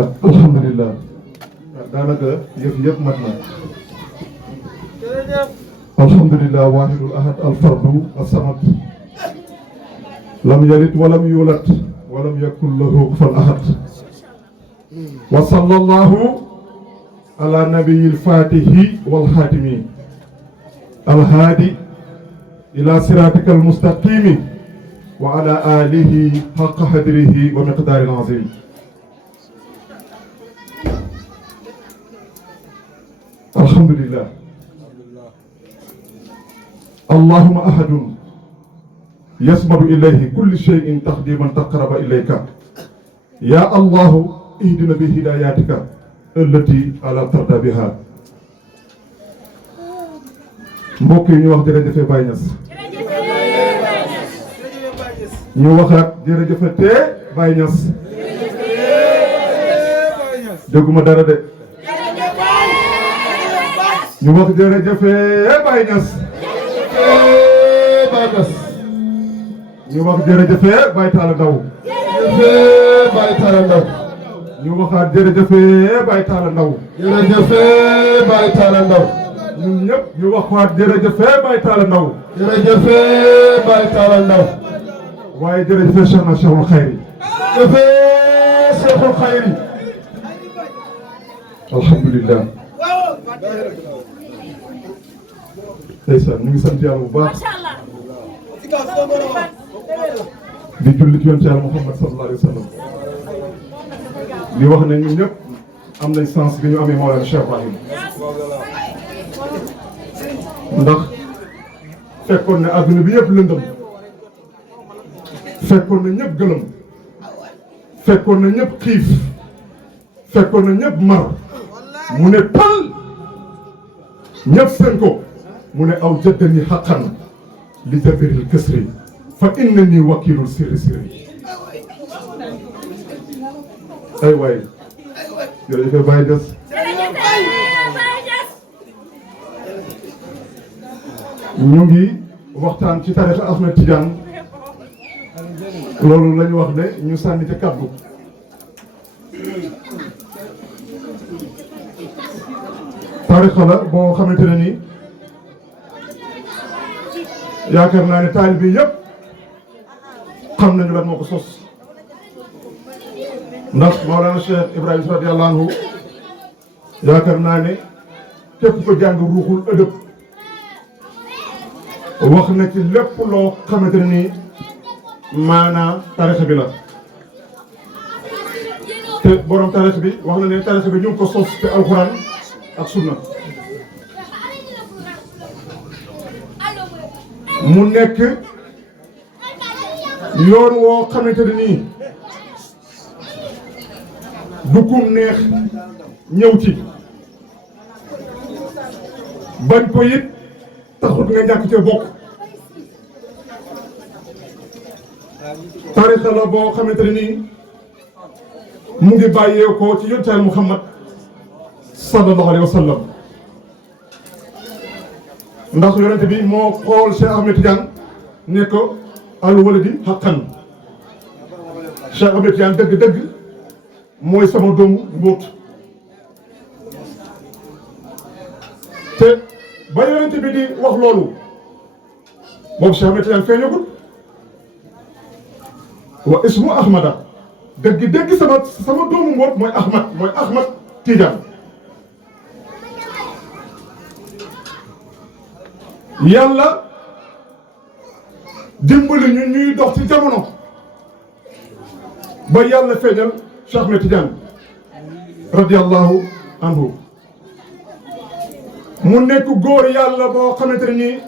alhamdulilah daanaka yëpp mat na alhamdulilah waahidul ahad alfardu as-samad lam yalid walam yulad walam yakun lahu kufuwan ahad wa sallallahu ala nabiyil fatihi wal xaatimi alhaadi ila siratika almustaqimi wa ala alihi haqqa qadrihi wa miqdaaril azim alhamdulillah allahumma ahadun yasmadu ilayhi kulli shay'in taqdiman taqarraba ilayka ya allahu ihdina bi hidayatika allati ala tarda biha mbokk yi ñu wax jërëjëfe Baye Niass ñu waxaat jërëjëfate Baye Niass dégguma dara de ñu wax jërëjëfe Baye Niass ñu wax jërëjëfe Baye Talla Ndaw Baye Talla Ndaw ñu waxaat jërëjëfe Baye Talla Ndaw jërëjëfe Baye Talla Ndaw ñun ñëpp ñu waxaat jërëjëfe Baye Talla Ndaw jërëjëfe Baye Talla Ndaw waaye jërëjëfe Cheikh na Cheikhul Khayri jërëjëfe Cheikhul Khayri alhamdulilah ndeysaan ñu ngi sant yàlla bu baax di julli ci yoon ci yàlla Muhammad sallallahu alayhi wa sallam di wax ne ñun ñëpp am nañ sens bi ñu amee Mawlana Cheikh Ibrahim ndax fekkoon na adduna bi yëpp lëndëm fekkoon na ñëpp gëlëm fekkoon na ñëpp xiif fekkoon na ñëpp mar mu ne tal ñëpp seen ko mu ne aw jëddani xaqan li jabiril kësri fa innani wakilul sirri sirri ay waay jërëjëf Baye Niass ñu ngi waxtaan ci tarixa Ahmed Tidiane loolu la ñu wax ne ñu sànni ca kàddu tarixa la boo xamante ne nii yaakaar naa ne taalibe bi yëpp xam nañu lan moo ko sos ndax Mawlana Cheikh Ibrahima radiyallahu anhu yaakaar naa ne képp ko jàng ruuxul ëdëb wax na ci lépp loo xamante ne nii maanaa tarixa bi la te borom tarixa bi wax na ne tarixa bi ñu ngi ko sos ci alxuraan ak sunna mu nekk yoon woo xamante ne nii du kum neex ñëw ci bañ ko it taxut nga ñàkk ca bokk tarixa la boo xamante ne nii mu ngi bàyyee ko ci yonent Muhammad sallallahu alayhi wa sallam ndax yonent bi moo xool Cheikh Ahmed Tidiane ne ko al waladi haqqan Cheikh Ahmed Tidiane dëgg-dëgg mooy sama doomu mbóot te ba yonent bi di wax loolu boobu Cheikh Ahmed Tidiane feeñagul wa ismu Ahmada dëgg-dëgg sama doomu mbóot mooy Ahmad Tidiane yàlla dimbali ñu ñuy dox ci jamono ba yàlla feeñal Cheikh Ahmed Tidiane radiyallahu anhu mu nekk góor yàlla boo xamante ne nii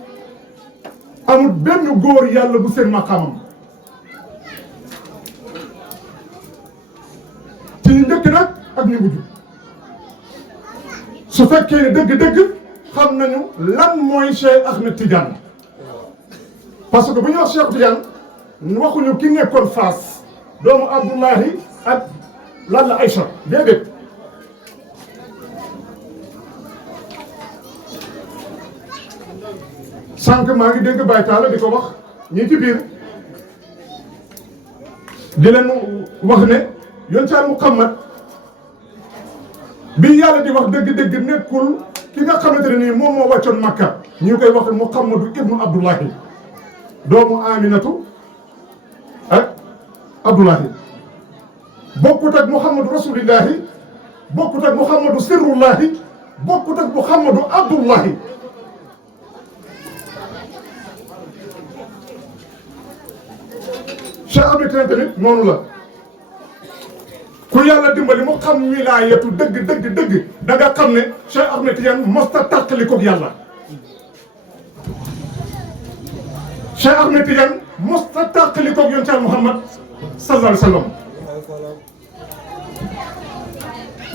amul benn góor yàlla bu seen maqaamam ci ñu njëkk nag ak ñu mujj su fekkee ne dëgg-dëgg xam nañu lan mooy Cheikh Ahmed Tidiane parce que bu ñu wax Cheikh Tidiane waxuñu ki nekkoon Fass doomu Abdullahi ak lan la Aïcha déedéet sànq maa ngi dégg Baye Talla di ko wax ñii ci biir di leen wax ne yonent Yàlla Muhammad bi yàlla di wax dëgg-dëgg nekkul ki nga xamante ne nii moom moo wàccoon Makka ñu koy wax Muhammadu ibnu Abdullahi doomu Aminatu ak Abdullahi bokkut ak Muhammadu Rasulillahi bokkut ak Muhammadu Sirrullahi bokkut ak Muhammadu Abdullahi Cheikh Ahmed Tidiane tamit noonu la ku yàlla dimbali mu xam wilaayatu dëgg da nga xam ne Cheikh Ahmed Tidiane mosta tàqali koog yàlla Cheikh Ahmed Tidiane mosta tàqali koog yonent Yàlla Muhammad sallallahu alayhi wa sallam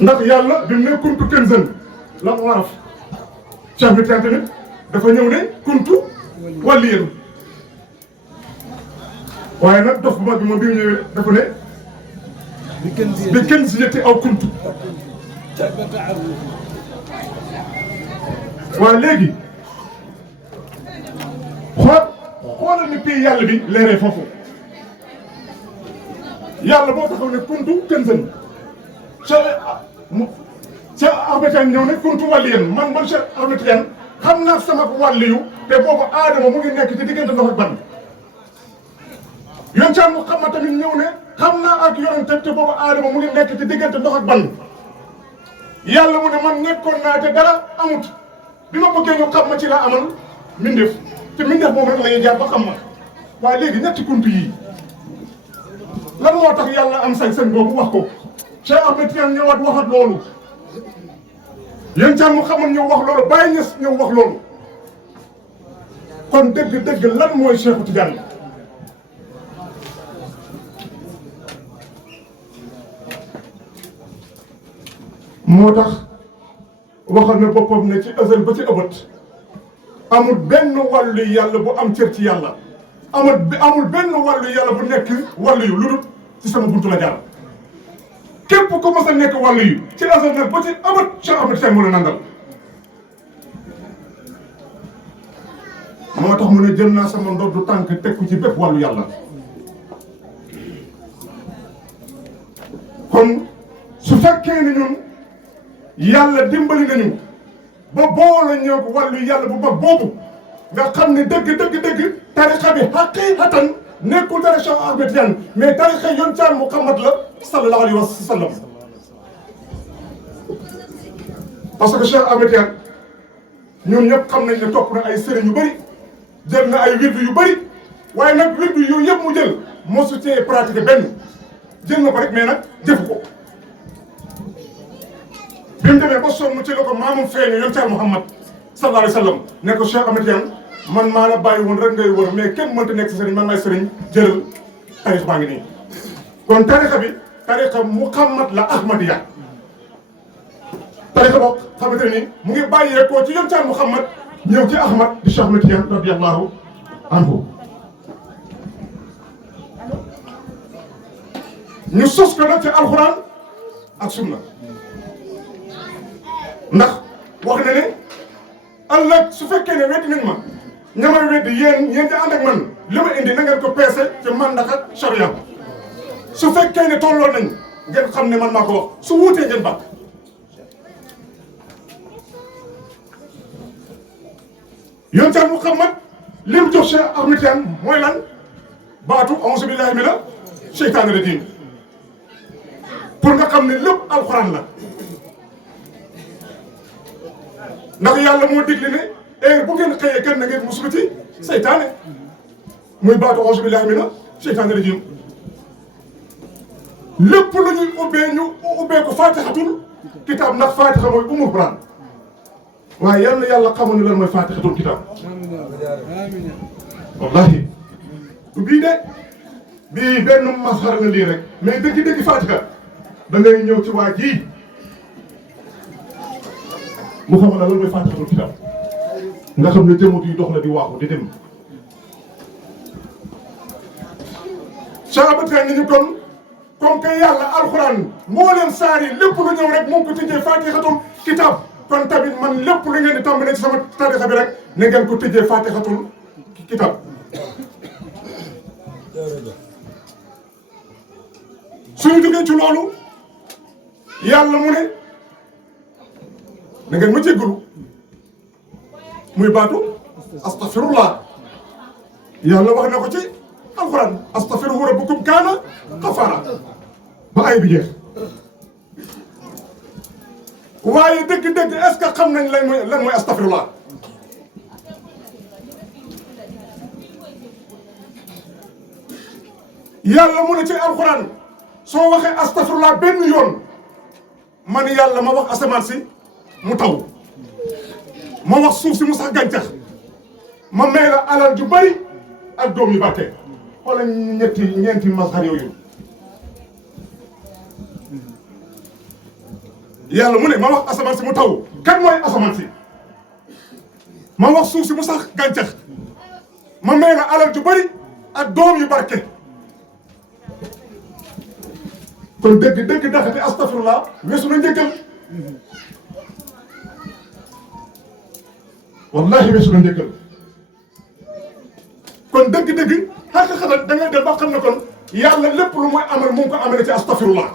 ndax yàlla bi mu ne kuntu kanzan la mu waraf Cheikh Ahmed Tidiane tamit dafa ñëw ne kuntu waliyan waaye nag dof bu mag bi moom bi mu ñëwee dafa ne bi kenn si ñetti aw kuntu waaye léegi xoolal ni pii yàlla bi leeree foofu yàlla boo taxaw ne kuntu kanzan Cheikh Ahmed Tidiane ñëw ne kuntu waliyan man Cheikh Ahmed Tidiane xam naa sama wàlliyu te boobu aadama mu ngi nekk ci diggante ndox ak ban yoon caan mu xam ma tamit ñëw ne xam naa ak yonente te boobu aadama mu ngi nekk ci diggante ndox ak ban yàlla mu ne man nekkoon naa te dara amut bi ma bëggee ñu xam ma ci laa amal mbindeef te mbindeef moom rek la ñuy jaar ba xam ma waaye léegi ñetti kuntu yii lan moo tax yàlla am sañ-sañ boobu wax ko Cheikh Ahmed Tidiane ñëwaat waxat loolu yoon caan mu xamoon ñëw wax loolu Baye Niass ñëw wax loolu kon dëgg lan mooy Cheikh Tidiane moo tax waxal na boppam ne ci azal ba ci ëbët amul benn wàllu yàlla bu am cër ci yàlla amul benn wàllu yàlla bu nekk wàllu yu lu dul ci sama buntu la jaar képp ku mës a nekk wàllu yu ci azal nag ba ci ëbët Cheikh Ahmed Tidiane moo la nandal moo tax mu ne jël naa sama ndoddu tànk teg ko ci bépp wàllu yàlla kon su fekkee ne ñun yàlla dimbali nañu ba boole ñoo ko wàllu yàlla bu mag boobu nga xam ne dëgg tarixa bi xaqiqatan nekkul dara Cheikh Ahmed Tidiane mais tarixa yoon caan Muhammad la sallallahu alayhi wa sallam parce que Cheikh Ahmed Tidiane ñun ñëpp xam nañ ne topp na ay sëriñ yu bëri jël na ay wirdu yu bëri waaye nag wirdu yooyu yëpp mu jël mosu cee pratiqué benn jël na ko rek mais nag jëfu ko bi mu demee ba sonn ci la ko maamum feeñe yoon caan Muhammad sallallahu alayhi wa sallam ne ko Cheikh Ahmed Tidiane man maa la bàyyi woon rek ngay wër mais kenn mënta nekk si sëriñ man maay sëriñ jëlal tarix baa ngi nii kon tarixa bi tarixa Muhammad la Ahmadiya tarixa boo xamante ne nii mu ngi bàyyeekoo ci yoon caan Muhammad ñëw ci Ahmad di Cheikh Ahmed Tidiane radiyallahu anhu ñu sos ko nag ci alxuraan ak sunna ndax wax na ne ëllëg su fekkee ne weddi nañ ma ña may weddi yéen di ànd ak man li ma indi na ngeen ko peese ci mandat ak charia su fekkee ne tolloo nañ ngeen xam ne man maa ko wax su wuutee ngeen bàq yoon caan Muhammad lim jox Cheikh Ahmed Tidiane mooy lan baatu auzu billahi mina sheytaani rajim pour nga xam ne lépp alxuraan la ndax yàlla moo digle ne heure bu ngeen xëyee kenn na ngeen muslu ci seytaane muy baatu auzu billahi mina sheytaani rajim lépp lu ñuy ubbee ñu ubbee ko fatihatul kitaab ndax fatiha mooy umul quran waaye yal na yàlla xamuñu lan mooy fatihatul kitaab wallahi bii de bii benn masxar la lii rek mais dëgg fatiha da ngay ñëw ci waa ji mu xamal lan mooy fatihatul kitaab nga xam ne jëmut yi dox la di waaxu di dem Cheikh Ahmed Tidiane ni ñu kon comme que yàlla alxuraan mbooleem saar yi lépp lu ñëw rek mu ngi ko tëjee fatihatul kitaab kon tamit man lépp lu ngeen di tàmbalee ci sama tarixa bi rek na ngeen ko tëjee fatihatul kitaab suñu jógee ci loolu yàlla mu ne na ngeen ma jéggalu muy baatu astaghfirullah yàlla wax na ko ci alquran astaghfiru rabbukum kaana ghafaara ba ay bi jeex waaye dëgg-dëgg est-ce que xam nañ lan mooy astaghfirullah yàlla mu ne ci alquran soo waxee astaghfirullah benn yoon man yàlla ma wax asamaan si mu taw ma wax suuf si mu sax gàncax ma may la alal ju bari ak doom yu barke wala ñeenti masxar yooyu yàlla mu ne ma wax asamaan si mu taw kan mooy asamaan si ma wax suuf si mu sax gàncax ma may la alal ju bari ak doom yu barke kon dëgg daxate astafirullah weesu na njëkkal wallahi weesu na njëkkal kon dëgg xaqiqatan da ngay dem ba xam ne kon yàlla lépp lu muy amal mu ngi ko amale ci astafirullah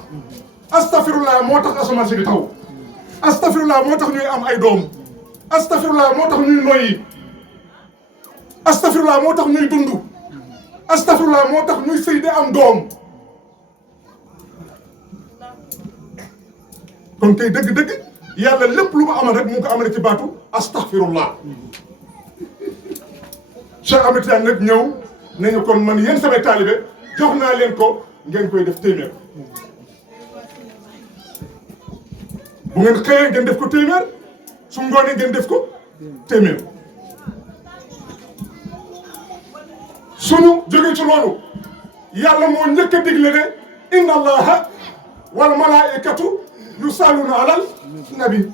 astafirullah moo tax asamaan si di taw astafirullah moo tax ñuy am ay doom astafirullah moo tax ñuy noyyi astafirullah moo tax ñuy dund astafirullah moo tax ñuy sëy di am doom kon kay dëgg yàlla lépp lu mu amal rek mu ngi ko amale ci baatu astaghfirullah Cheikh Ahmed Tidiane nag ñëw nañu kon man yéen samay taalibe jox naa leen ko ngeen koy def téeméer bu ngeen xëyee ngeen def ko téeméer su ngoonee ngeen def ko téeméer suñu jóge ci loolu yàlla moo njëkk a digle ne inna allaha wal malaikatu yusalluna alal nabi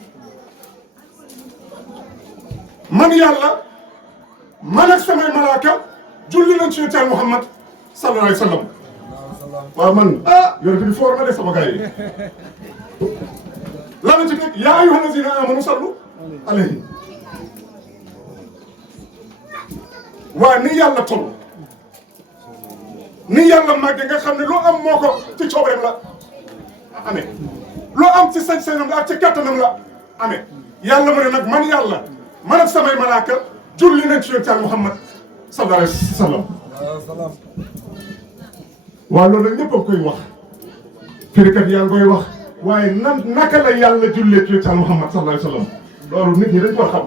man yàlla man ak samay malaaka julli nañ ci yonent Muhammad sallallahu alayhi wa sallam waaw man yonent bi foor na de sama gars yi la ci nekk yaa ayyuha allazina amanu sallu alayhi waa ni yàlla toll ni yàlla màgge nga xam ne loo am moo ko ci coobareem la amee loo am ci sañ-sañam la ak ci kattanam la amee yàlla mu ne nag man yàlla man ak samay malaaka julli nañ ci yonent Muhammad sallallahu alayhi wa sallam waaw loolu nag ñëpp a koy wax firikat yaa ngi koy wax waaye naka la yàlla jullee ci yonent Muhammad sallallahu alayhi wa sallam loolu nit ñi dañ ko xam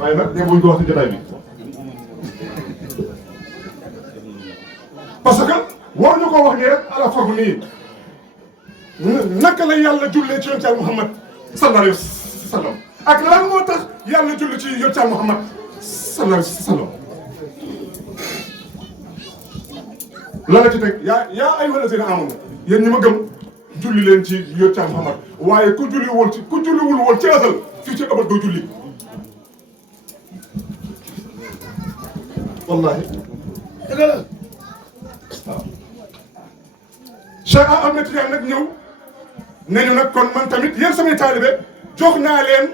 waaye nag de buñ ko wax ci jotaay bi parce que war ñu ko wax nii rek ala foog nii naka la yàlla jullee ci yonent Muhammad sallallahu alayhi wa sallam ak lan moo tax yàlla julli ci yonent Muhammad sallallahu alayhi wa sallam la la ci teg yaa ayyuha allazina amanu yéen ñi ma gëm julli leen ci yonent Muhammad waaye ku julliwul woon ci asal fii ci ëbal doo julli wallahi dëgg la waaw Cheikh Ahmed Tidiane nag ñëw nañu nag kon man tamit yéen samay taalibe jox naa leen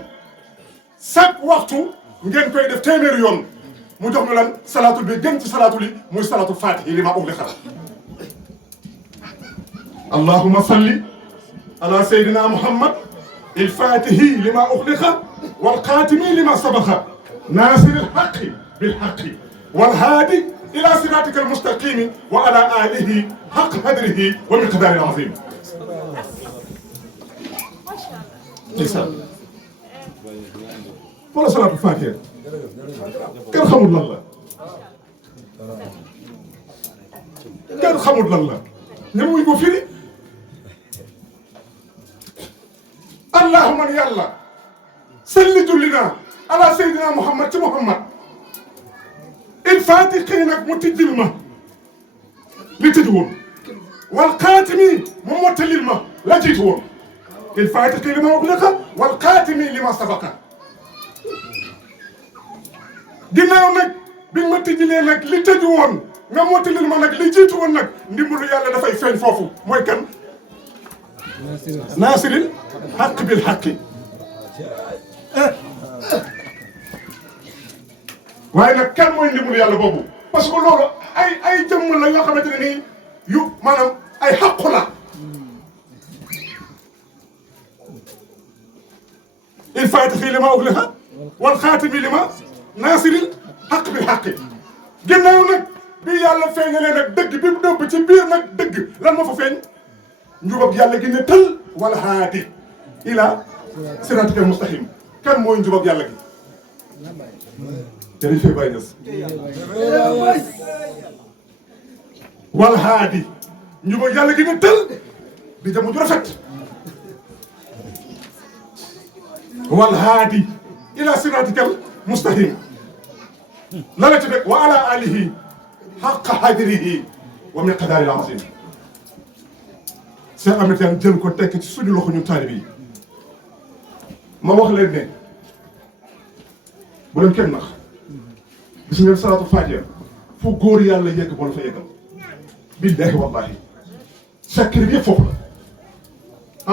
chaque waxtu ngeen koy def téeméeri yoon mu jox ñu lan salaatul bi gën ci salaatul yi muy salaatul faatihi li ma ughliqa allahumma salli ala sayyidina muhammad il faatihi li ma ughliqa wal xaatimi li ma sabaqa naasiri l haqqi bil haqqi wal haadi ila siratika al mustaqimi wa ala alihi haqq qadrihi wa miqdaari al azim wala salaatul faatiha kenn xamul lan la kenn xamul lan la ñoom wuñ ko firi allahumma yàlla salli julli naa ala sayyidina muhammad ci muhammad il faatihi nag mu tijjil ma li tëj woon wal xaatimi mu mottalil ma la jiitu woon il faatihi li ma ughliqa wal xaatimi li ma sabaqa ginnaaw nag bi ma tijjilee nag li tëju woon nga mottalil ma nag li jiitu woon nag ndimbalu yàlla dafay feeñ foofu mooy kan naasiril xaq bil xaqi waaye nag kan mooy ndimbalu yàlla boobu parce que loolu ay jëmm la yoo xamante ne nii yu maanaam ay xaqu la الفاتح لما أغلق والخاتم لما ناصر الحق بالحق ginnaaw nag bi yàlla feeñalee nag dëgg bi mu dëbb ci biir nag dëgg lan ma fa feeñ njubab yàlla gi ne tël wala haadi ila siraatikal mustaqim kan mooy njubab yàlla gi jërëjëf Baye Niass wal haadi njubab yàlla gi ne tël di jamu ju rafet wal haadi ila siraatikal mustaqim la la ci def wa ala alihi haqqa hadrihi wa miqdaaril azim Cheikh Ahmed Tidiane jël ko tekk ci suñu loxo ñun taalib yi ma wax leen ne bu leen kenn nax gis ngeen salaatu fatiha fu góor yàlla yegg moo la fa yeggal billahi wallahi secret bi yëpp foofu la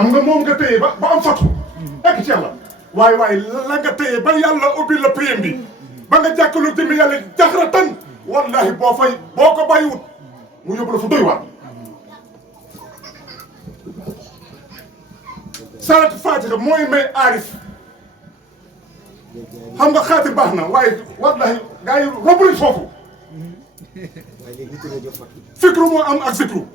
am nga moom nga téye ba am fatu egg ci yàlla waaye la nga téye ba yàlla ubbi la payam bi ba nga jàkkaarloo jëmmi yàlla jaxratan wallahi boo ko bàyyiwut mu yóbbu la fu doy waar salaatu fatiha mooy may aarif xam nga xaatir baax na waaye wallahi gaa yi robuliñ foofu fikru moo am ak zikru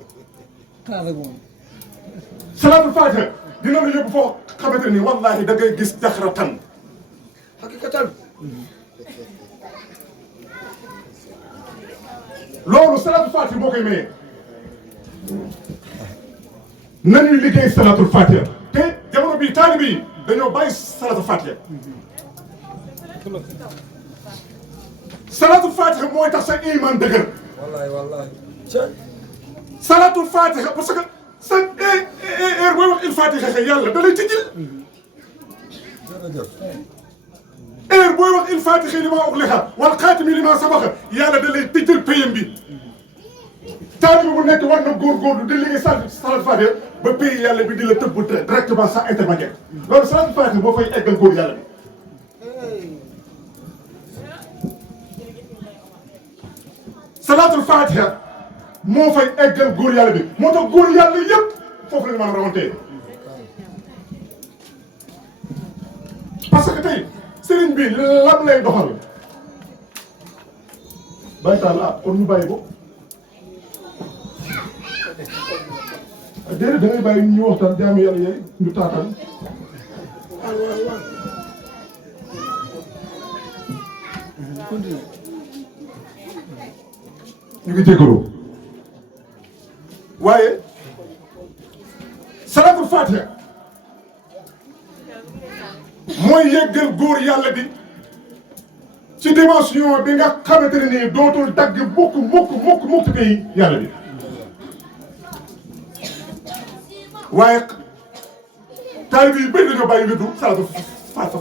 salaatu fatiha dina la yóbbu foo xamante ni wallahi da ngay gis jaxratan hakikatan loolu salaatu fatiha moo koy maye nañuy liggéey salaatul fatiha te jamono bii taalibe yi dañoo bàyyi salaatul fatiha salaatul fatiha mooy tax sa iman dëgër wallahi salaatul fatiha parce que sa heure booy wax il fatiha xëy yàlla da lay tijjil heure booy wax il fatiha li ma uxliqa wal xaatimi li ma sabaqa yàlla da lay tijjil payam bi taalibe bu nekk war na góorgóorlu di liggéey salaatul fatiha ba pay yàlla bi di la tëbb directement sans intermédiaire loolu salaatul fatiha boo fay eggal góor yàlla bi salaatul fatiha moo fay eggal góor yàlla bi moo tax góor yàlla yëpp foofu la ñu mën a rawantee parce que tey sëriñ bi lan lay doxal bàyyi taal ah kon ñu bàyyi ko déedéet da ngay bàyyi ñu waxtaan jaamu yàlla yooyu ñu taataan ñu ngi jégalu waaye salaatul fatiha mooy yeggal góor yàlla bi ci dimension bi nga xamante ne nii dootul dagg mukk kay yàlla bi waaye taalibe yi bëri dañoo bàyyi wirdu salaatul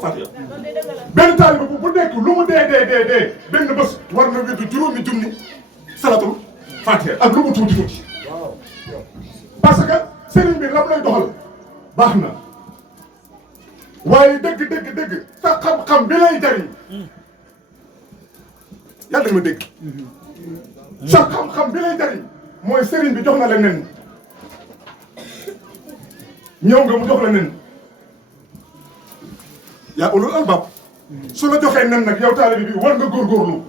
fatiha benn taalibe bu nekk lu mu dee benn bés war na wirdu juróomi junni salaatul fatiha ak lu mu tuuti parce que sëriñ bi lam lay doxal baax na waaye dëgg sa xam-xam bi lay jariñ yàlla ma dégg sa xam-xam bi lay jariñ mooy sëriñ bi jox na la nen ñëw nga mu jox la nen yaa ulul albab su la joxee nen nag yow taalibe bi war nga góorgóorlu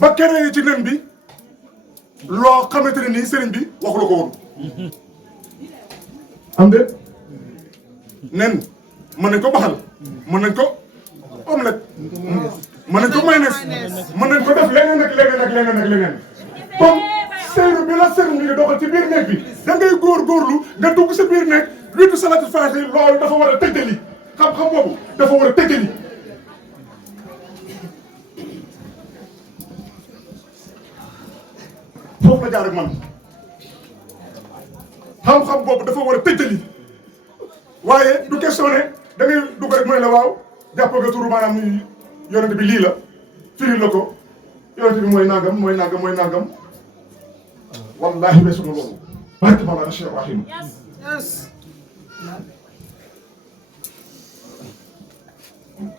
ba keree ci nen bi loo xamante ne nii sëriñ bi waxu la ko woon am de nen mën nañ ko baxal mën nañ ko omelette mën nañ ko mayonnaise mën nañ ko def leneen comme seyru bi la sëriñ bi nga doxal ci biir néeg bi da ngay góorgóorlu nga dugg sa biir néeg wirdu salaatul faatiha loolu dafa war a tëjali xam-xam boobu dafa war a tëjali foofu la jaar ak man xam-xam boobu dafa war a tëjali waaye du question ne da ngay dugg rek mooy la waaw jàpp nga turu maanaam ni yonent bi lii la firi la ko yonent bi mooy nangam wallahi weesu na loolu barke Mawlana Cheikh Ibrahim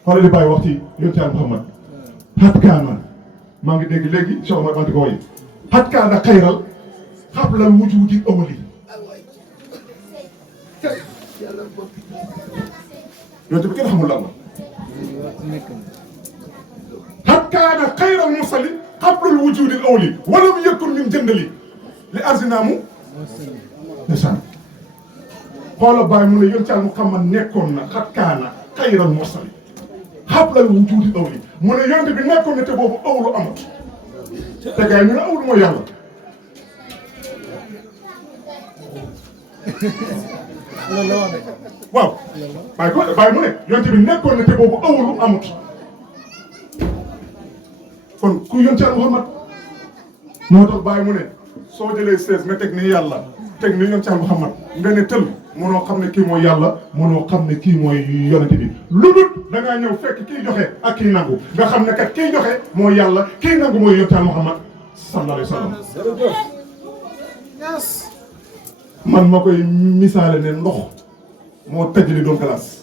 xoolal li bàyyi wax ci yonent Yàlla Muhammad xat kaana maa ngi dégg léegi Cheikh Omar Anta ko woy xat kaana xayral xablal wujudi awali yonent bi kenn xamul lan la qad kaana xayral mursali qablal wujudil awli walam yakun min jëndali li arsinaamu ndeysaan xoola bàyyi mu ne yonent Yàlla Muhammad nekkoon na qad kaana xayral mursali qablal wujudil awli mu ne yonent bi nekkoon na te boobu awlu amut te gars yi ñu ne awlu mooy yàlla waaw bàyyi mu ne yonent bi nekkoon na te boobu awlu amut kon ku yonent Yàlla Muhammad moo tax bàyyi mu ne soo jëlee 16 nga teg ni yàlla teg ni yonent Yàlla Muhammad nga ne tël mënoo xam ne kii mooy yàlla mënoo xam ne kii mooy yonent bi lu dul da ngaa ñëw fekk kii joxe ak kii nangu nga xam ne kat kii joxe mooy yàlla kii nangu mooy yonent Yàlla Muhammad sallallahu alayhi wa sallam. man ma koy misaale ne ndox moo tëjali doon glace.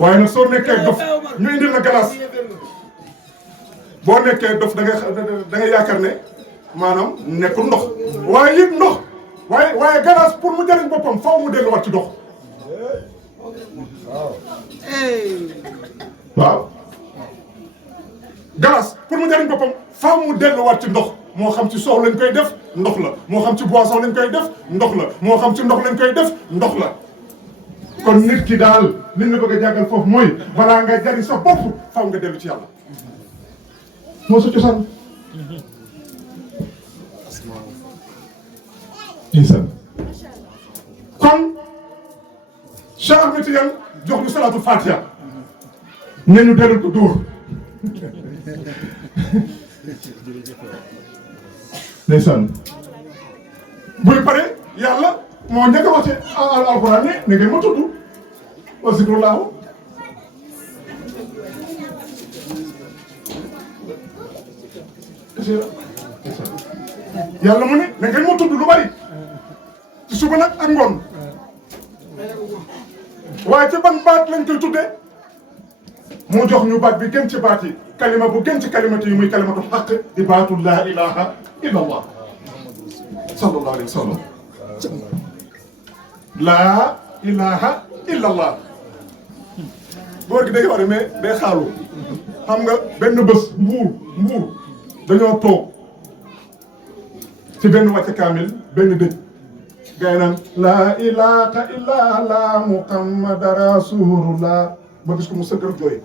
waaye nag soo nekkee dof ñu indil la glace boo nekkee dof da nga yaakaar ne maanaam nekkul ndox waaye it ndox waaye glace pour mu jëriñ boppam faw mu delluwaat ci ndox waaw glace pour mu jëriñ boppam faw mu delluwaat ci ndox moo xam ci soow lañ koy def ndox la moo xam ci boisson lañ koy def ndox la moo xam ci ndox lañ koy def ndox la kon nit ki daal li ñu bëgg a jàngal foofu mooy balaa nga jariñ sa bopp faw nga dellu ci yàlla moo sa cosaan insan kon Cheikh Ahmed Tidiane jox ñu salaatul fatiha ne ñu dellu ko dóor ndeysaan buy pare yàlla moo njëkk a wax ci alxuraan ne ngeen ma tudd wa zikrullahu yàlla mu ne na ngeen ma tudd lu bari ci suba nag ak ngoon waaye ci ban baat lañ koy tuddee mu jox ñu baat bi gën ci baat yi kalima bu gën ci kalimati yi muy kalimatu xaq di baatu laa ilaha illa allah sallallahu alayhi wa sallam laa ilaha illa allah góor gi day wax mais day xaalu xam nga benn bés mbuur dañoo toog ci benn wàcce kaamil benn dëj gars yi naan laa ilaha illa allah muhammad rasulullah ma gis ko mu sëgg rek jooy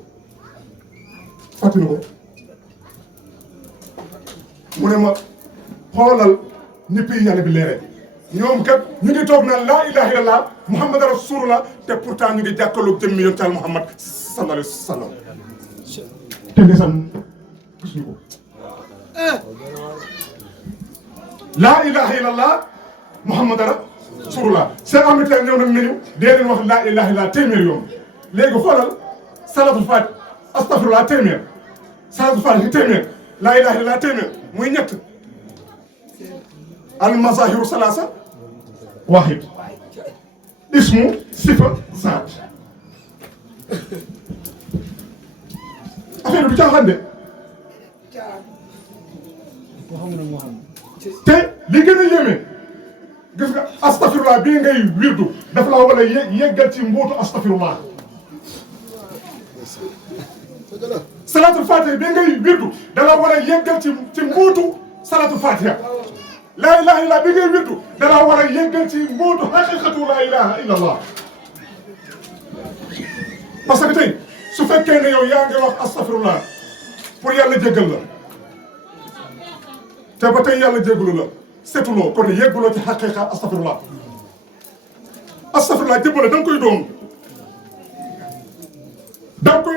fàttali ko mu ne ma xoolal ni pays yàlla bi leere ñoom kat ñu ngi toog naan laa ilaha illallah muhammad rasulullah te pourtant ñu ngi jàkkaarloog jëmmi yonent Yàlla Muhammad sallallahu alayhi wa sallam te ndeysaan gis ñu ko laa ilaha illallah muhammad rasulullah seen amit leen ñëw nag nañu dee leen wax laa ilaha illallah téeméer yoon léegi xoolal salatul faat astafirullah téeméer salatul faat téeméer laa ilaha illallah téeméer muy ñett al mazahiru salasa wahid ismu sifa zaat affaire du caaxaan de te li gën a yéeme gis nga astafirullah bii ngay wirdu daf laa war a yeggal ci mbootu astafirullah salatul fatiha bii ngay wirdu da la war a yeggal ci mbootu salatul fatiha laa ilaha illa bi ngay wirdu da la war a yeggal ci mbootu haqiqatu laa ilaha illa allah parce que tey su fekkee ne yow yaa ngi wax astafirullah pour yàlla jéggal la te ba tey yàlla jéggalu la setuloo kon yegguloo ci haqiqa astafirullah astafirullah jébbale da nga koy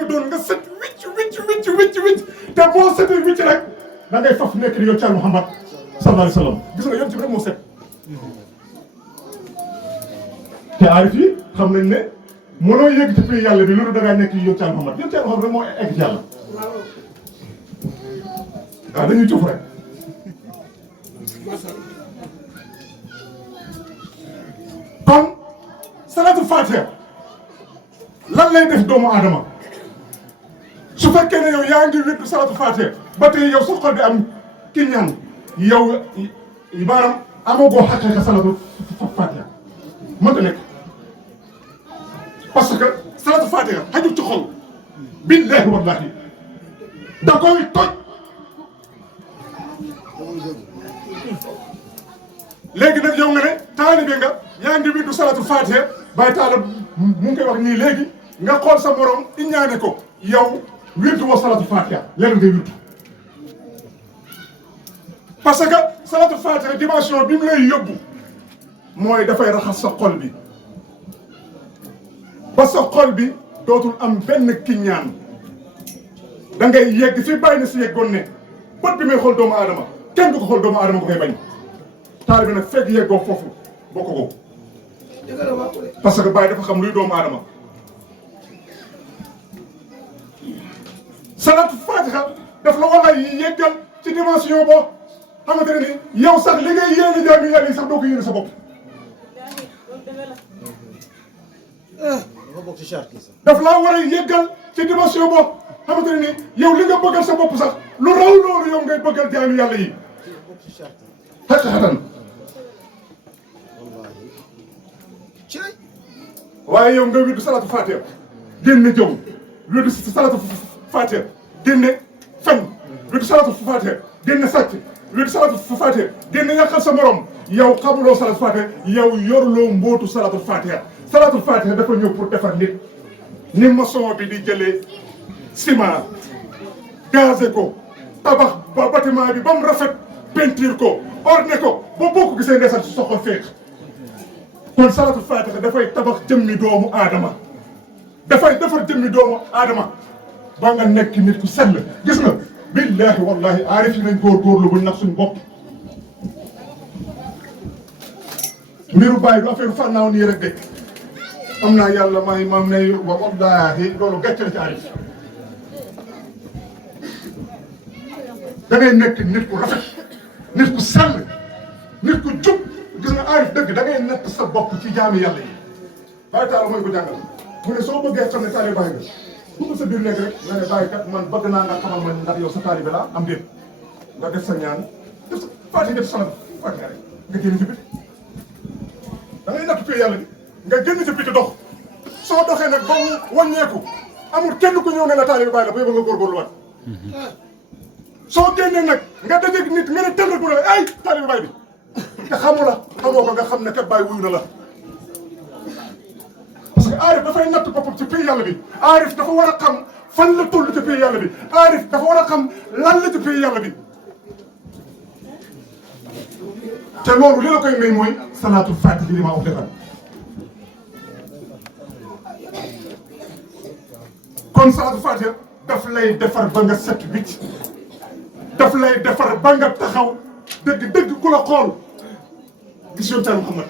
doon nga set wicc te boo setee wicc rek da ngay faf nekk di yow Thierno Muhammad sallallahu alayhi wa sallam gis nga yoon ci bi rek moo set te aarif yi xam nañ ne mënoo yegg ci pays yàlla bi loolu da ngaa nekk yow Thierno Muhammad yow Thierno Muhammad rek moo egg ci yàlla waaw dañuy cuuf rek kon salatul fatiha lan lay def doomu aadama su fekkee ne yow yaa ngi wékk salatul fatiha ba tey yow sa xol bi am ki ñaan yow maanaam amagoo xaqeeka salatu fatiha mënta nekk parce que salatu fatiha xajul ci xol billahi wallahi da koy toj léegi nag yow nga ne taalibe nga yaa ngi wirdu salatu fatiha Baye Talla mu ngi koy wax nii léegi nga xool sa morom iñaane ko yow wirdu woo salatu fatiha leneen ngay wirdu parce que salatu fatiha dimension bi mu lay yóbbu mooy dafay raxas sa xol bi ba sa xol bi dootul am benn kiñaan da ngay yegg fi bàyyi na si yeggoon ne bët bi may xool doomu aadama kenn du ko xool doomu aadama ko koy bañ taalibe nag fekk yeggoo foofu bokk ko parce que Baye dafa xam luy doomu aadama salatu fatiha daf la war a yeggal ci dimension boo xamante ne ni yow sax li ngay yéene jaami yàlla yi sax doo ko yéene sa bopp daf laa war a yeggal ci dimension boo xamante ne ni yow li nga bëggal sa bopp sax lu raw loolu yow ngay bëggal jaami yàlla yi xaqatan waaye yow nga wirdu salatu fatiha génne jëw wirdu salatu fatiha génne fen wirdu salatu fatiha génne sàcc wirdu salatu fatiha génne yàqal sa morom yow xamuloo salatu fatiha yow yorloo mbootu salatu fatiha salatu fatiha dafa ñëw pour defar nit ni maçon bi di jëlee ciment gazé ko tabax ba bâtiment bi ba mu rafet peinture ko ordonné ko ba boo ko gisee ndeysaan si soxla féex kon salatu fatiha dafay tabax jëmmi doomu aadama dafay defar jëmmi doomu aadama ba nga nekk nit ku sell gis nga billahi wallahi aarif yi nañ góorgóorlu buñ nax suñ bopp mbiru Baye du affaire fànnaaw nii rek de am naa yàlla may mam ne wa wallahi loolu gàcce la ci aarif da ngay nekk nit ku rafet nit ku sell nit ku jub gis nga aarif dëgg da ngay natt sa bopp ci jaami yàlla yi Baye Talla mooy ko jàngal mu ne soo bëggee xam ne taalibe Baye nga dugg sa biir nekk rek nga ne Baye kat man bëgg naa nga xamal ma ndax yow sa taalibe la am déet nga def sa ñaan def sa fatiha nga def sa fatiha rek nga génn ci biti da ngay natt fee yàlla bi nga génn ci biti dox soo doxee nag ba mu wàññeeku amul kenn ku ñëw ne la taalibe Baye la ba yóbbu nga góorgóorluwaat soo génnee nag nga dajeeg nit nga ne tëll bu ne ay taalibe Baye bi te xamu la xamoo ko nga xam ne kat Baye wuyu na la parce que aarif dafay natt boppam ci pays yàlla bi aarif dafa war a xam fan la toll ci pays yàlla bi aarif dafa war a xam lan la ci pays yàlla bi te loolu li la koy may mooy salaatul fatiha li ma wax defal kon salaatul fatiha daf lay defar ba nga set wicc daf lay defar ba nga taxaw dëgg ku la xool gis yonent Muhammad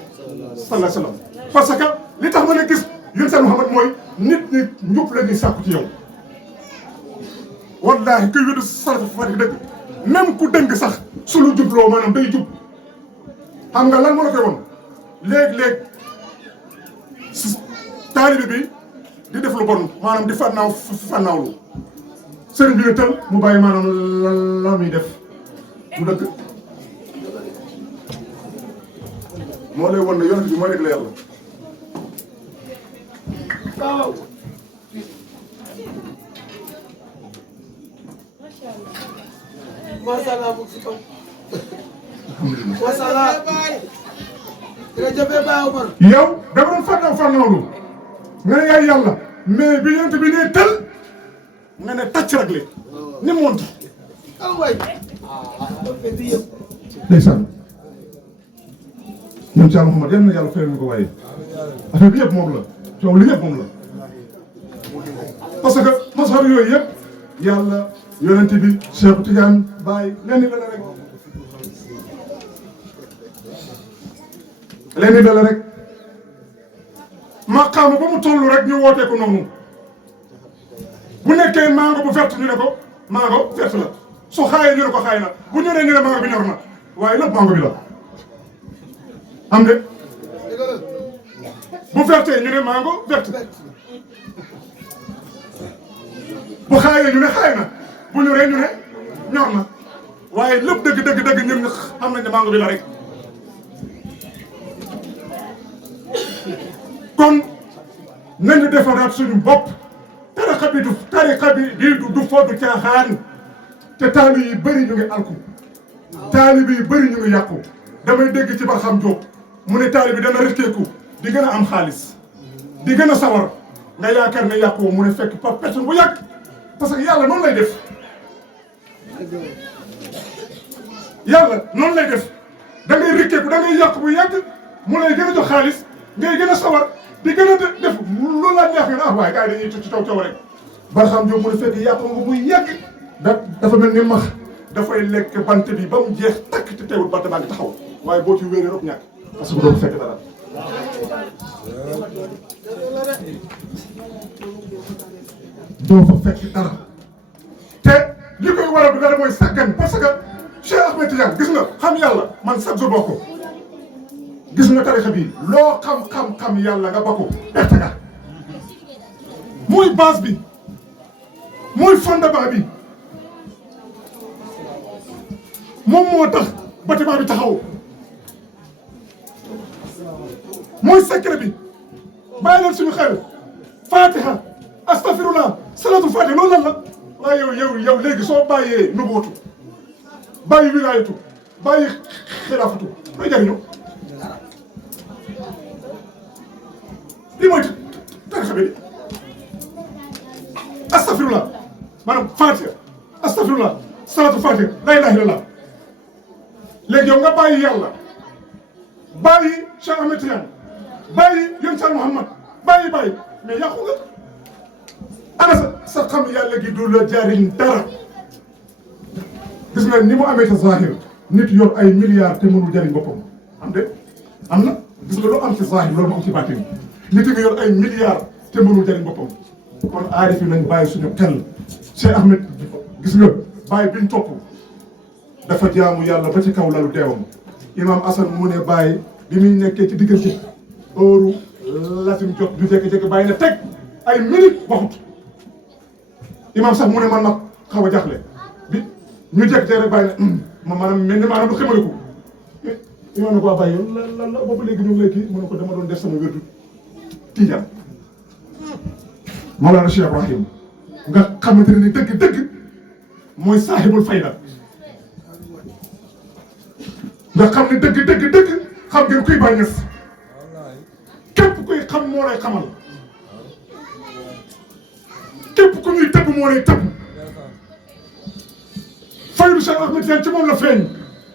sallallahu alayhi wa sallam parce que li tax ma ne gis yonent Muhammad mooy nit ñi njub la ñuy sàkku ci yow wallahi kuy wirdu salaatul fatiha dëgg même ku dëng sax su lu jubloo maanaam day jub xam nga lan moo la koy woon léeg-léeg taalibe bi di def lu bon maanaam di fànnaawlu sëriñ bi ne tël mu bàyyi maanaam la muy def mu dëgg moo lay won ne yonent bi mooy rek la yàlla waaw macha allah mu si kaw macha allah jërëjëf Baye Omar yow dama doon fànnaawlu nga ne yaay yàlla mais bi yonent bi ne tël nga ne tàcc rek li ni monti ah waay ndeysaan ñoom Cheikh Mouhamad yal na yàlla fayal ñu ko waaye affaire bi yëpp moom la coow li yëpp moom la parce que masar yooyu yëpp yàlla yonent bi Cheikh Tidiane Baye lenn la rek lenn la rek maqaama ba mu toll rek ñu wootee ko noonu bu nekkee mango bu verte ñu ne ko mango verte la su xaayee ñu ne ko xaay na bu ñoree ñu ne mango bi ñor na waaye lépp mango bi la am de bu verte ñu ne mango verte bu xaayee ñu ne xaay na bu ñoree ñu ne ñor na waaye lépp dëgg ñun xam nañ ne mango bi la rek nañu defaraat suñu bopp tariqa bi du foddu caaxaan te taali yi bëri ñu ngi alku taalibe yi bëri ñu ngi yàqu damay dégg ci Barxam Diop mu ne taalibe bi dana rëcceeku di gën a am xaalis di gën a sawar nga yaakaar ne yàqu mu ne fekk par personne bu yàgg parce que yàlla noonu lay def yàlla noonu lay def da ngay rëcceeku da ngay yàqu bu yàgg mu lay gën a jox xaalis ngay gën a sawar di gën a def loolu laa neex nga waaye gars yi dañuy ci taw rek Barxam Diop mu ne fekk yàqu nga bu yàgg dafa mel ni max dafay lekk bant bi ba mu jeex takk te teewul bant baa ngi taxaw waaye boo ci wéeree rek ñàkk parce que doo ko fekk dara. doo fa fekk dara te li koy waral du dara mooy sàggan parce que Cheikh Ahmed Tidiane gis nga xam yàlla man chaque jour bokk gis nga tarixa bi loo xam yàlla nga bokk perte nga muy base bi muy fondement bi. moom moo tax bâtiment bi taxaw mooy secret bi bàyyi leen suñu xel fatiha astafirullah salatul fatiha loolu lan la waaye yow léegi soo bàyyee nubuwatu bàyyi wilaayatu bàyyi xilaafatu looy jariñu li mooy tarixa bi astafirullah maanaam fatiha astafirullah salatul fatiha la ilaha illallah léegi yow nga bàyyi yàlla bàyyi Cheikh Ahmed Tidiane bàyyi yonent Yàlla Muhammad bàyyi mais yàqu nga ana sa xam yàlla gi du la jariñ dara gis nga ni mu amee sa zahir nit yor ay milliards te mënul jariñ boppam am de am na gis nga loo am ci zahir loolu mu am ci bàttin nit nga yor ay milliards te mënul jariñ boppam kon aarif yi nañ bàyyi suñu xel Cheikh Ahmed gis nga bàyyi biñ topp dafa jaamu yàlla ba ci kaw lalu deewam imam Assane mu ne bàyyi bi muy nekkee ci diggante heure lasim jot du jékki-jékki bàyyi na teg ay minutes waxut imam sax mu ne man nag xaw a jaxle bi ñu jékki-jékki rek bàyyi na maanaam mel ni maanaam du xamaliku imam ne ko bàyyi yow lan la boobu léegi ñu ngi lay kii mu ne ko dama doon def sama wérdu Tijaan Mawlana Cheikh Ibrahim nga xamante ne ni dëgg mooy saahibul fayda nga xam ne dëgg xam ngeen kuy Baay Ñas képp kuy xam moo lay xamal képp ku ñuy tëbb moo lay tëbb faydu Cheikh Ahmed Tidiane ci moom la feeñ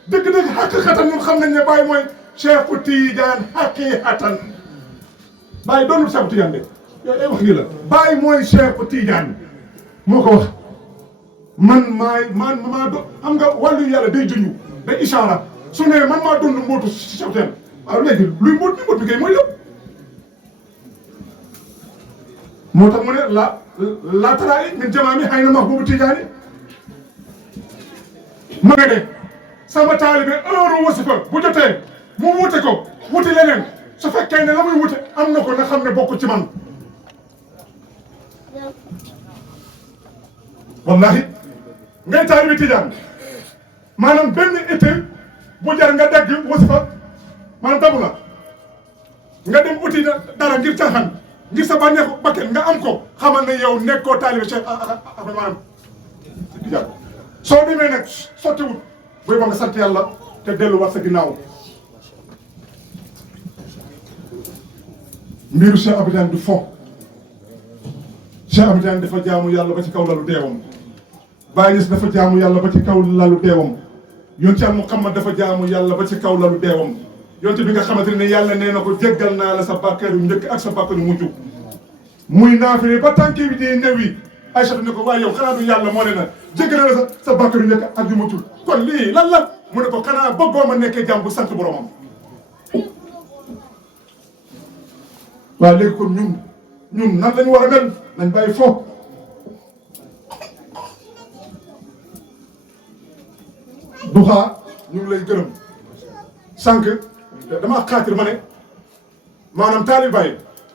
dëgg xaqiqatan ñun xam nañ ne Baay mooy Cheikhu Tidiane xaqiqatan Baay doonul Cheikhu Tidiane de yow ay wax yi la Baay mooy Cheikhu Tidiane moo ko wax man maa do xam nga wàllu yàlla day junju day ishaara su ne man maa doon mbootu si Cheikh Tidiane waaw léegi luy mbóot bi kay mooy lépp moo tax mu ne la taraay min jamaami xëy na max boobu Tidiane ma nga de sama taalibe heure wasifa bu jotee mu wute ko wuti leneen su fekkee ne la muy wute am na ko na xam ne bokk ci man wallahi ngay taalibe Tidiane maanaam benn été bu jar nga dagg wasifa maanaam dabu la nga dem uti dara ngir caaxaan ngir sa bànneexu bakkan nga am ko xamal ne yow nekkoo taalibe Cheikh maanaam Tidiane soo demee nag sottiwut booy ba nga sant yàlla te delluwaat sa ginnaaw mbiru Cheikh Ahmed Tidiane du fo Cheikh Ahmed Tidiane dafa jaamu yàlla ba ci kaw lalu deewam Baye Niass dafa jaamu yàlla ba ci kaw lalu deewam yonent Yàlla Muhammad dafa jaamu yàlla ba ci kaw lalu deewam yonent bi nga xamante ne yàlla nee na ko jéggal naa la sa bàkkaaru njëkk ak sa bàkkaaru mujj muy naafile ba tànk bi di néew yi Aïcha ne ko waaye yow xanaa du yàlla moo ne na jéggal naa la sa bàkkaaru njëkk ak yu mujj kon lii lan la mu ne ko xanaa bëggoo ma nekkee jàmm bu sant boromam. waaw léegi kon ñun nan lañu war a mel nañ bàyyi foofu Duxa ñu ngi lay gërëm sànq damaa xaatir ma ne maanaam taalibaay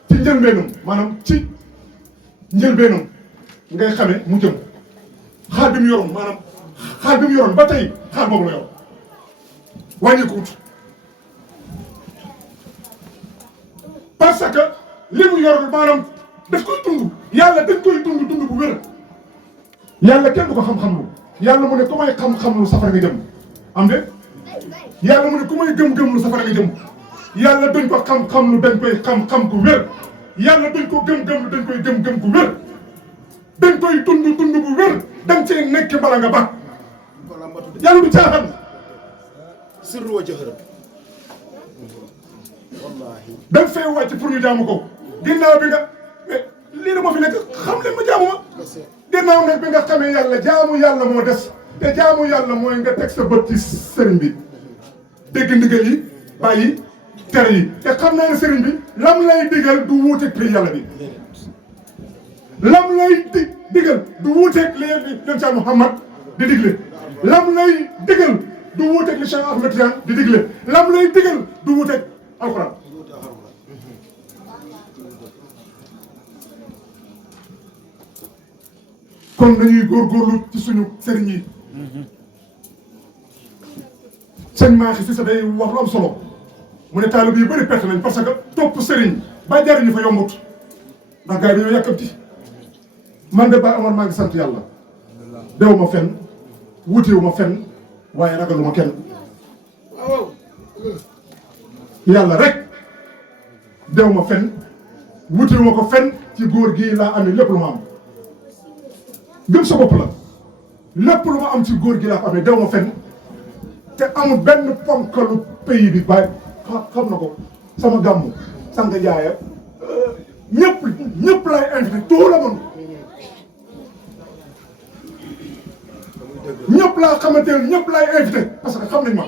ci njëlbeenam maanaam ci njëlbeenam ngay xamee mu jëm xaal bi mu yoroon maanaam xaal bi mu yoroon ba tey xaal boobu la yor wàññi ko wut parce que li mu yor maanaam daf koy dund yàlla dañ koy dund dund bu wér yàlla kenn du ko xam-xam lu yàlla mu ne ku may xam-xam lu safara nga jëm am de yàlla mu ne ku may gëm-gëm lu safara nga jëm yàlla duñ ko xam-xam lu dañ koy xam-xam ku wér yàlla duñ ko gëm-gëm lu dañ koy gëm-gëm ku wér dañ koy dund bu wér dañ cee nekk bala nga baax yàlla du caaxaan sirru wa jahra wallahi dañ fay wàcc pour ñu jaamu ko ginnaaw bi nga lii la ma fi nekk xam leen ma jaamu ma ginnaaw nag bi nga xamee yàlla jaamu yàlla moo des te jaamu yàlla mooy nga teg sa bët ci sëriñ bi dégg ndigal yi bàyyi tere yi te xam naa ne sëriñ bi lam lay digal du wuuteeg li yàlla bi lam lay digal du wuuteeg li yonent Yàlla Muhammad di digle lam lay digal du wuuteeg li Cheikh Ahmed Tidiane di digle lam lay digal du wuuteeg alxuraan kon nañuy góorgóorlu ci suñu sëriñ yi sëñ Maaxi si sa day wax lu am solo mu ne taalib yi bëri perte nañ parce que topp sëriñ ba jariñu fa yombut ndax gars yi dañoo yàkkamti man de Ba Amar maa ngi sant yàlla dew ma fenn wutewu ma fenn waaye ragalu ma kenn yàlla rek dew ma fenn wutewu ma ko fenn ci góor gii laa amee lépp lu ma am gëm sa bopp la lépp lu ma am ci góor gi laa ko amee dew ma fenn te amul benn ponkalu pays bi bàyyi xam na ko sama gàmmu sang jaaya ñëpp lay invité tout le monde ñëpp laa xamante ne ñëpp lay invité parce que xam nañ ma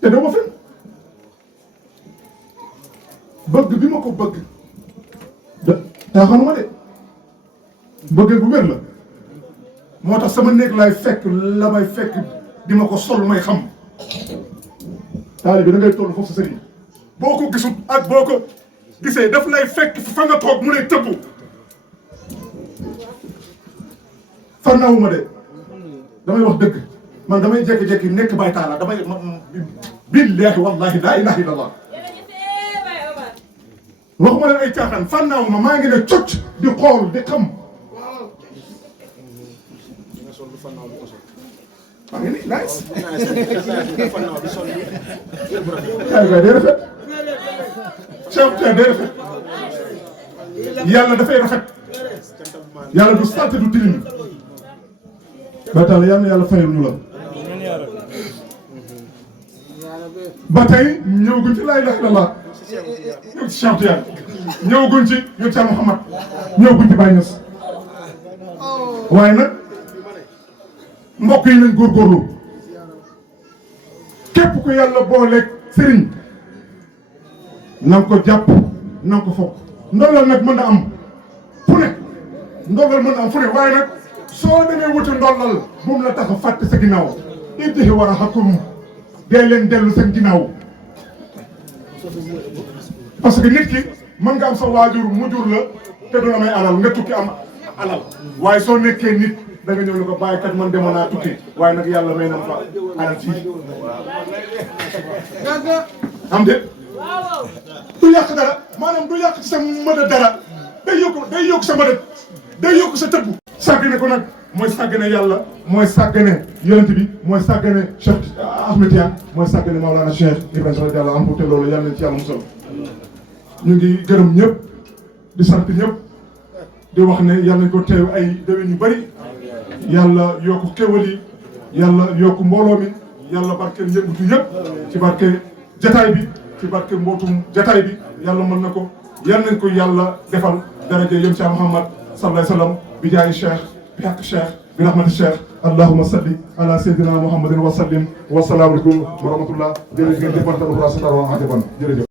te dew ma fenn bëgg bi ma ko bëgg daa xamuma de bëggee bu wér la moo tax sama néeg lay fekk la may fekk di ma ko sol may xam taalibe bi da ngay toll foofu sa sëriñ boo ko gisut ak boo ko gisee daf lay fekk fa nga toog mu lay tëbb fannawuma de damay wax dëgg man damay jékki-jékki nekk Baye Talla damay billaahi wallaahi laa ilaaha illallah waxuma leen ay caaxaan fannawuma maa ngi ne cocc di xool di xam maa ngi nii nice ay waay day rafet Cheikh Tidiane day rafet yàlla dafay rafet yàlla du salte du tilim ba tax yal na yàlla fayal ñu la ba tey ñëwaguñ ci laa ilaaha illallaah ñëw ci Cheikh Tidiane ñëwaguñ ci yonent Yàlla Muhammad ñëwaguñ ci Baye Niass waaye nag mbokk yi nañ góorgóorlu képp ku yàlla booleeg sëriñ na nga ko jàpp na nga ko foog ndollal nag mën na am fu ne ndollal mën na am fu ne waaye nag soo demee wuti ndollal bu mu la tax a fàtte sa ginnaaw iddihi war a xakkum dee leen dellu seen ginnaaw parce que nit ki mën nga am sa waajur mu jur la te du la may alal nga tukki am alal waaye soo nekkee nit da nga ñëw ne ko bàyyi kat man demoon naa tukki waaye nag yàlla may na ma fa alal fii am de du yàq dara maanaam du yàq ci sa mëdët dara day yokk sa mëdët day yokk sa tëbb sàggane ko nag mooy sàggane yàlla mooy sàggane yonent bi mooy sàggane Cheikh Ahmed Tidiane mooy sàggane Maolana Cheikh Ibrahima radiyallahu anhu te loolu yàlla nañ ci yàlla musal ñu ngi gërëm ñëpp di sant ñëpp di wax ne yàlla nañ ko teew ay déwén yu bëri yàlla yokku xéwal yi yàlla yokku mbooloo mi yàlla barkeel yëngatu yëpp ci barke jataay bi ci barke mbootum jataay bi yàlla mën na ko yàlla nañ ko yàlla defal daraja yem Cheikh Muhammad sallallahu alayhi wa sallam bi jaayi Cheikh bi haq Cheikh bi rahmati Cheikh allahumma salli ala sayyidina Muhammadin wa sallim wa salaamu aleykum wa rahmatullah jërëjëf ngeen jëfante bu rafet wa jërëjëf